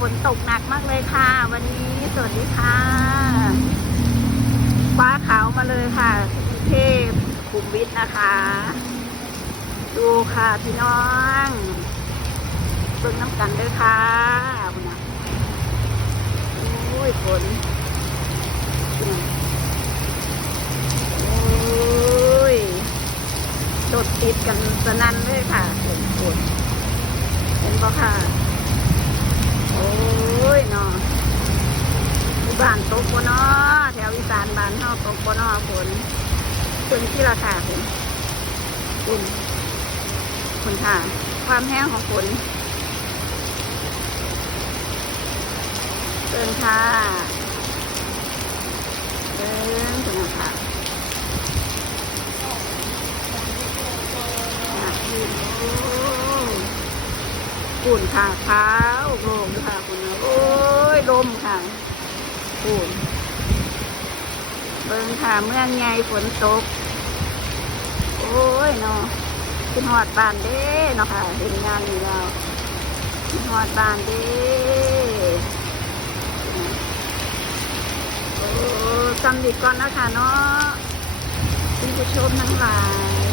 ฝนตกหนักมากเลยค่ะ วันนี้สวัสดีค่ะฟ้าขาวมาเลยค่ะกรุงเทพขุมวิทนะคะ ดูค่ะพี่น้องเบิ่งน้ำกันด้วยค่ะคุณน่ะโอ้ยฝนโอ้ยโดดติดกันสนั่นเลยค่ะฝนฝนเห็นปะค่ะ โอ้ยเนาะที่ บ้านตกปนอแถวอีสานบ้านเฮาตกปนอฝนฝนที่ราคาฝนฝนฝนค่ะ ความแห้งของฝนเดินค่ะเดินถึงค่ะอยากยืนโอ้ฝุ่นค่ะเท้าโลมค่ะคุณโอ้ยลมค่ะ ฝุ่นเบิ่งค่ะเมืองใหญ่ฝนตก โอ้ยเนาะขึ้นหอดบานเด้เนาะค่ะเห็นงานนี้แล้วขึ้นหอดบานเด้โอ้จำดีก่อนนะคะเนาะคุณผู้ชมทั้งหลาย